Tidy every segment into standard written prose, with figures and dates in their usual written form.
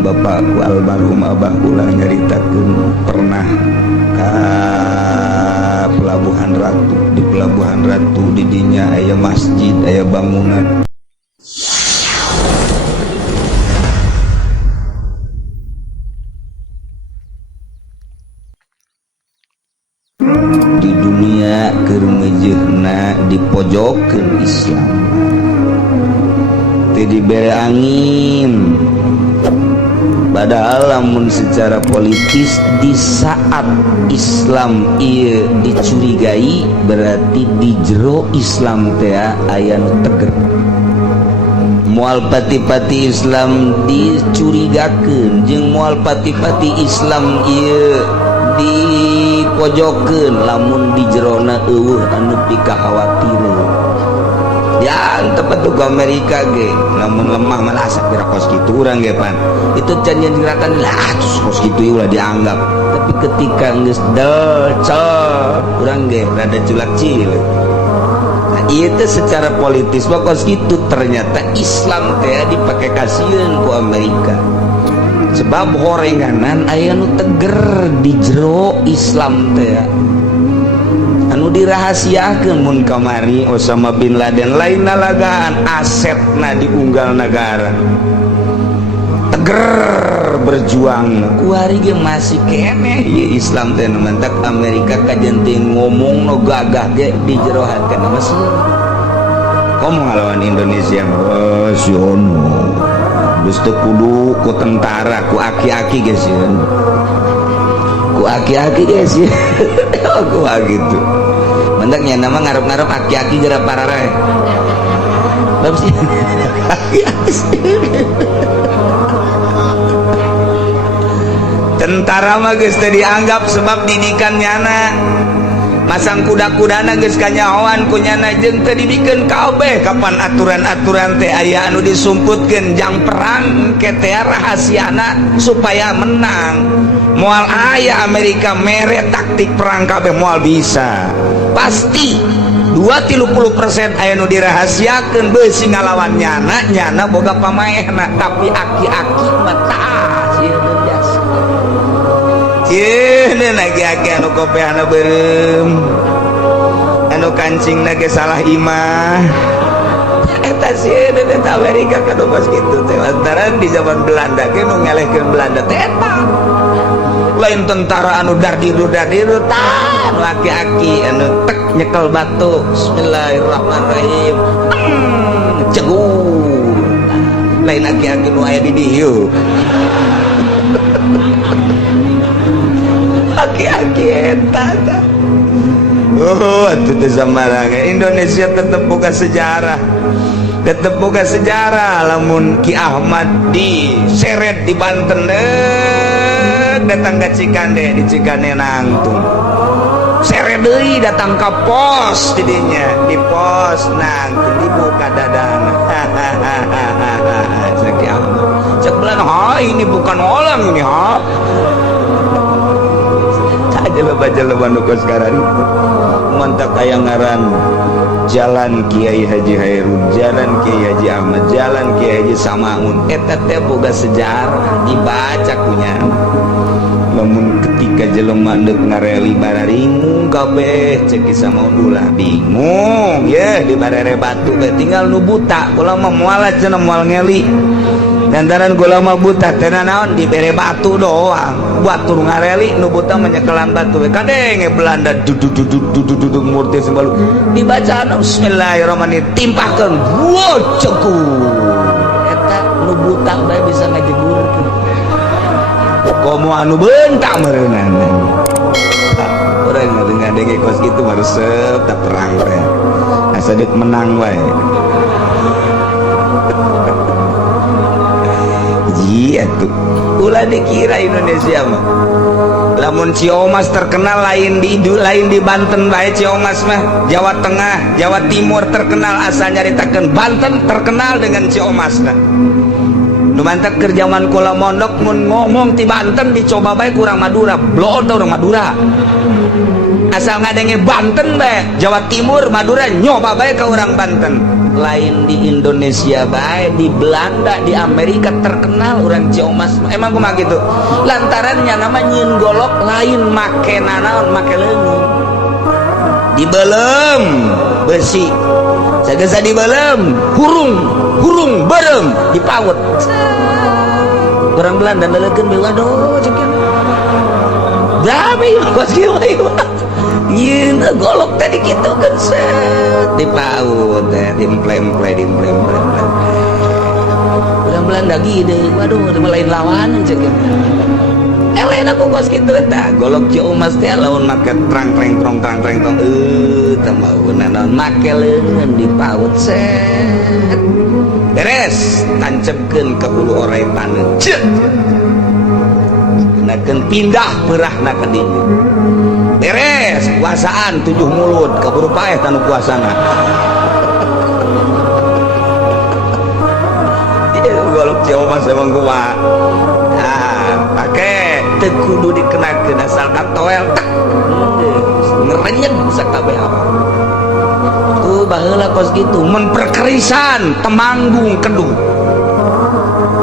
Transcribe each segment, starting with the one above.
bapakku almarhum abah ulah nyaritakeun pernah ka Pelabuhan Ratu. Di Pelabuhan Ratu di dinya aya masjid, aya bangunan. Di dunia keur meujeuhna dipojokeun Islam teu dibere angin. Padahal lamun secara politis di saat Islam ieu dicurigai berarti di jero Islam teh aya nu teger. Moal pati-pati Islam dicurigakeun jeung moal pati-pati Islam ieu dipojokeun lamun di jerona eueuh anu pikhawatir. Ya tepat tuh ke Amerika ge lamun lemah malah asa kira kos kitu urang ge pan itu can nyirakan lah kos kitu ulah dianggap, tapi ketika geus delcel urang ge rada culak cilik. Nah ieu teh secara politis mah kos kitu ternyata Islam teh dipake kasieun ku Amerika sebab horenganan aya nu teger di jero Islam teh anu dirahasiakeun mun kamari Osama bin Laden lain nalagaan asetna diunggal negara teger berjuang kuari ge masih keneh ieu Islam teh mantak Amerika kajen teh ngomong no gagah ge di jero hatena masih ngomong lawan Indonesia mah siono geus teu kudu ku tentara ku aki-aki geus ku aki-aki geus ku gitu mendaknya nama ngarep-ngarep aki-aki geura parare bagus tentara mah geus teu dianggap sebab didikannya anak masang kuda-kudana geus kanyahoan kunyana jeung teu didikeun kabeh kapan aturan-aturan teh aya anu disumputkeun jang perang ke teh rahasiana supaya menang. Moal aya Amerika mere taktik perang kabeh moal bisa pasti 2-30% aya nu dirahasiakeun beusi ngalawan nyana boga pamaehna tapi aki-aki mah tah sieun biasa cieun aki-aki anu kopehana beureum anu kancingna ge salah imah eta sieun eta Amerika kanu pas kitu teh lantaran di zaman Belanda ge nu ngelehkeun Belanda teh eta lain tentara anu dardiru tah anu aki-aki anu tek nyekel batu bismillahirrahmanirrahim cegur lain aki-aki nu aya di dieu aki-aki eta tah atuh teh samarang Indonesia tetep boga sejarah lamun Ki Ahmad diseret di Banten datang ke Cikande di Cikande nangtung seret deui datang ke pos didinya di pos nangtung dibuka dadana Ki Ahmad cek belan ini bukan orang ini aja nu kos sekarang mantap aya ngaran Jalan Kiai Haji Hairun, Jalan Kiai Haji Ahmad, Jalan Kiai Haji Samaun eta teh boga sejarah dibaca kunyana. Lamun ketika jelema deuk ngareli bararingung kabeh cek Samaun ulah bingung ye di barere batu teh tinggal nu buta ulah mah moal cenah moal ngeli lantaran gula mah buta teh naon dibere batu doang batur ngareli nu buta menyekelan batu kadenge Belanda duduk murti sembalu dibaca bismillahirrahmanirrahim timpahkeun woceku eta nu buta bae bisa ngajeburkeun komo anu bentak meureunana urang ngadenge kos kitu mah resep tak perang teh asa deuk menang wae iya tuh ulah dikira Indonesia mah lamun Ciomas terkenal lain di Banten bae Ciomas mah Jawa Tengah Jawa Timur terkenal asa nyaritakeun Banten terkenal dengan Ciomas nah nu mantap keur zaman kula mondok mun ngomong ti Banten dicoba bae kurang Madura blod urang Madura asal ngadenge Banten bae Jawa Timur Madura nyoba bae ke orang Banten lain di Indonesia bae di Belanda di Amerika terkenal orang Ciomas emang kumaha gitu lantarannya nama nyieun golok lain make nanaon make leungeun dibelem besi sagesa dibelem hurung berem dipaut orang Belanda nalekeun waduh cek dami kos kieu nyieun golok tadi kitu kan set dipaut dimplem-plem orang Belanda gede waduh lain lawan cek lain aku kos kitu tah golok Ciomas teh lamun make trang-treng tong tamauna naon make leungeun dipaut set beres tancepkeun ka hulu orai taneuh ceuk nakeun pindah peurahna ka dieu beres kuasaan 7 mulut kaburu paeh tanu kuasana golok Ciomas emang kumaha pake teu kudu dikenakeun asal katoel tak ngerenyeg sakabeh apa tuh baheula kos gitu mun perkerisan temanggung keduh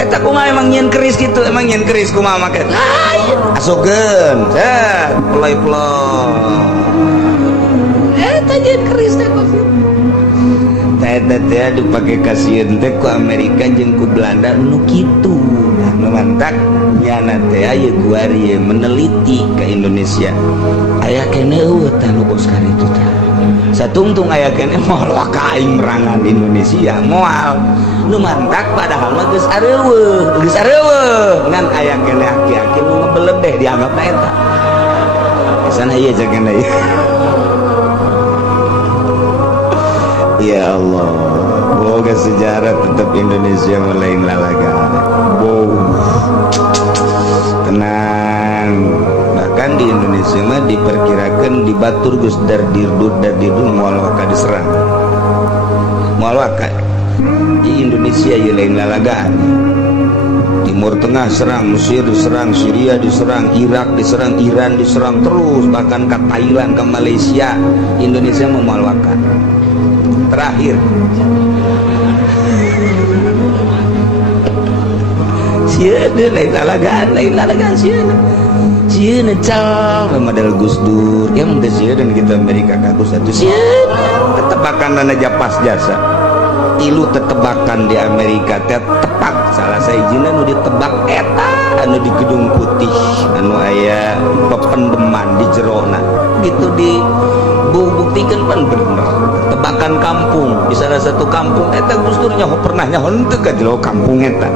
eta kumaha emang nyieun keris gitu emang nyieun keris kumaha make lain asukeun set ploi-ploi eta nyieun keris teh kos eta teh dipake kasieun teh ku Amerika jeung ku Belanda nu kitu nu mantak nyana teh aya guari meneliti ke Indonesia aya keneh eueuh tah nu Oscar itu teh satungtung aya keneh moal ka aing merangan di Indonesia moal nu mantak padahal mah geus areueuh ngan aya keneh aki-aki nu ngebelebeh dianggapna eta sana ieu jangan ieu ya Allah boga sejarah tetap Indonesia lain lalaga tenang bahkan di Indonesia mah diperkirakan di Batur Gus Dardirdur moal waka diserang moal waka di Indonesia ya lain lalagaan Timur Tengah serang Mesir diserang Syria diserang Irak diserang Iran diserang terus bahkan ke Thailand ke Malaysia Indonesia mau moal waka terakhir sieun lain lalagaan sieun cal model Gus Dur yang teh sieun kita Amerika kagus atuh sieun tetebakan dana japas jasa ilu tetebakan di Amerika teh tepak salah sahijina nu ditebak eta anu di Gedung Putih anu aya pependeman di jerona gitu di buktikan pan bener tebakan kampung di salah satu kampung eta Gus Dur nyaho pernah nyaho teu ka jero kampung eta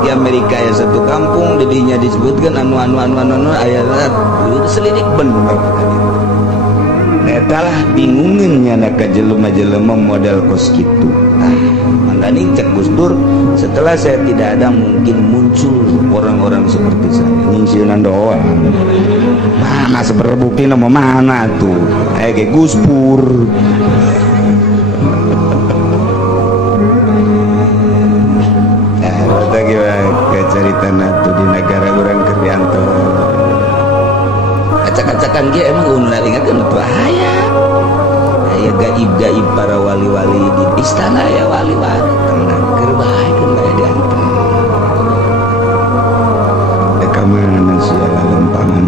di Amerika ya satu kampung didinya disebutkan anu aya selidik bener eta lah bingungeun nya ka jelema-jelema model kos kitu mangani cek Gus Dur setelah saya tidak ada mungkin muncul orang-orang seperti saya nyingsieunan doang mana seberapa bukti nama mana tuh kayak Gus Pur kita gimana cerita natu di negara orang Krianto acak-acakan dia emang unar ingatkan bahaya aya gaib-gaib para wali-wali di istana ya wali-wali tenang kerbahaya kembali diantar dekamana siala lempangan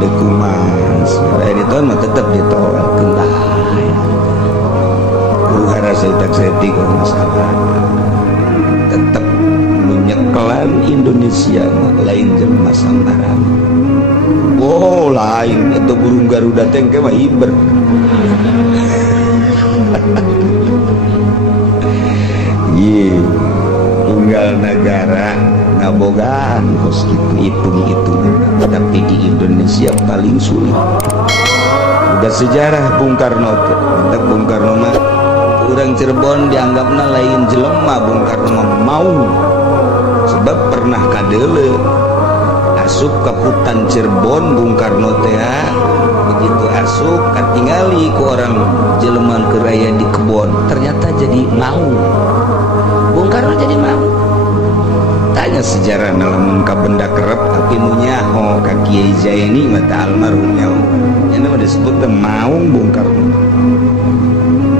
dekumas ini tahun mah tetap ditolak kembali buhara setak-setik kalau masalah tetap menyeklan Indonesia lain jelema sambaran wow lain itu burung Garuda tengke mah hiber iya tunggal negara ngabogaan kos gitu hitung-hitungan tapi di Indonesia paling sulit udah sejarah Bung Karno tak Bung Karno mah orang Cirebon dianggapna lain jelema Bung Karno mau sebab pernah kadeule asup ke hutan Cirebon Bung Karno teh begitu asup katingali ku orang jeleman keraya di kebon ternyata jadi mau Bung Karno jadi mau tanya sejarah lamun ka benda kerep tapi nunyaho ka Kiai Zaini mata almarhum nyaho nya disebut maung Bung Karno.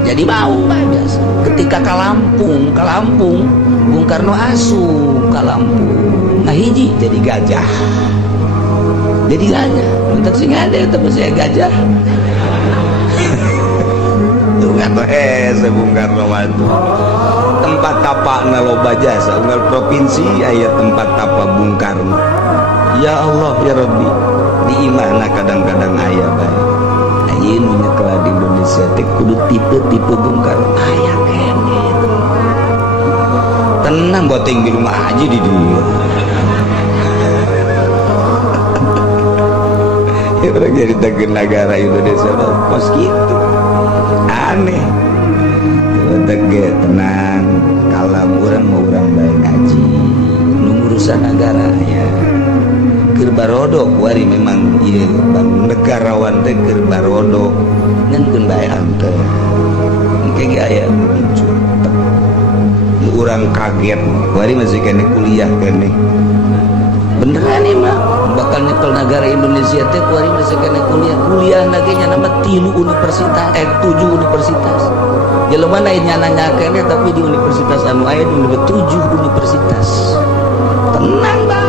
Jadi maung biasa ketika ke Lampung Bung Karno asuh ke Lampung nah hiji jadi gajah untuk sing ada tapi saya gajah tuh kata Bung Karno matu tempat tapakna loba jasa unggal provinsi aya tempat tapak Bung Karno. Ya Allah ya Rabbi di imahna kadang-kadang aya bae aya nu nyekel di Indonesia teh kudu tipe-tipe Bung Karno aya kene tenang boteng di rumah aja di dia ya orang jadi tegak negara Indonesia pos gitu aneh tegak tenang kalau orang mau orang baik ngaji urusan negara ya keur barodo kuari memang ieu bang negarawan teh keur barodo ngeunkeun bae anteu engke ge aya muncul urang kaget kuari masih kene kuliah kene beneran nih mah bakal nyekel negara Indonesia teh kuari masih kene kuliah lagi nya nama 3 universitas 7 universitas jelema lain nyana kene tapi di universitas anu aya di 7 universitas tenang bae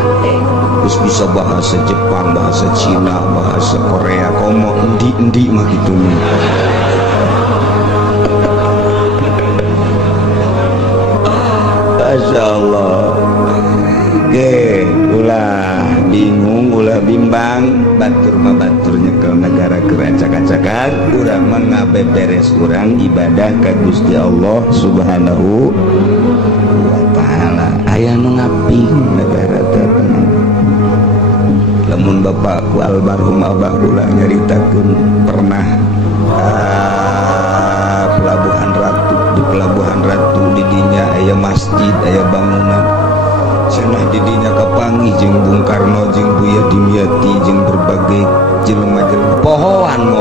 terus bisa bahasa Jepang bahasa Cina bahasa Korea komo endi mah gitu Masya Allah ulah bingung ulah bimbang batur nyekel negara keracak-acakan urang mengabe beres urang ibadah ka Gusti Allah Subhanahu wa ta'ala aya nu ngaping negara teh lamun bapakku almarhum abah kula nyaritakeun pernah Pelabuhan Ratu di Pelabuhan Ratu di dinya aya masjid aya bangunan cenah di dinya kapanggih jeung Bung Karno jeung Buya Dimyati jeung berbagai jelema-jelema pohoan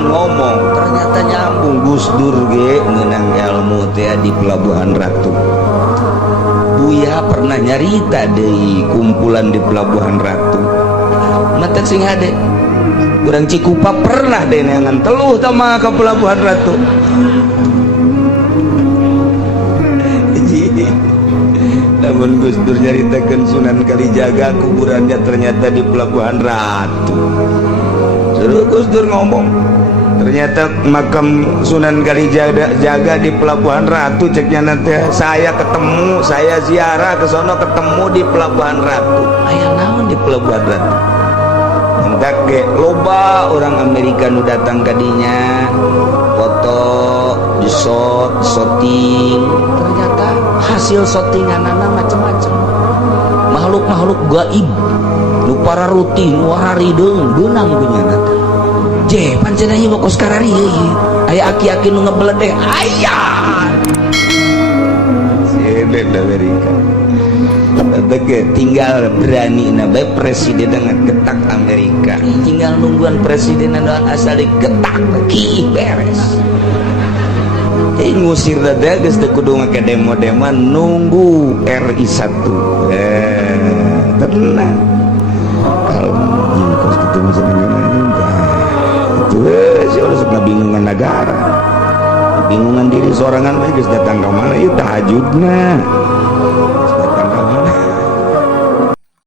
ngomong ternyata nyambung Gus Dur ge ngeunang ilmu teh di Pelabuhan Ratu. Buya pernah nyarita deui kumpulan di Pelabuhan Ratu mata sing hade urang Cikupa pernah deh neangan teluh tama ke Pelabuhan Ratu namun Gus Dur nyaritakeun Sunan Kalijaga kuburannya ternyata di Pelabuhan Ratu seru Gus Dur ngomong ternyata makam Sunan Kalijaga di Pelabuhan Ratu ceknya nanti saya ketemu saya ziarah ke sono ketemu di Pelabuhan Ratu aya naon di Pelabuhan Ratu entak ge loba orang Amerika nu datang kadinya foto di shooting ternyata hasil shootinganana macam-macam makhluk-makhluk gaib nu para rutin nu harideung beunang beunana je pancen ieu kos karari aya aki-aki nu ngebeledeh aya sieun Amerika tinggal berani nabe presiden dengan getak Amerika tinggal nungguan presiden doang asal getak lagi beres ngusir dada geus teu kudu ngake demo-demo nunggu RI 1 tenang kalau kos kitu mah itu sih harus ngabingungan negara bingungan diri sorangan bae geus datang ka mana ieu tahajudna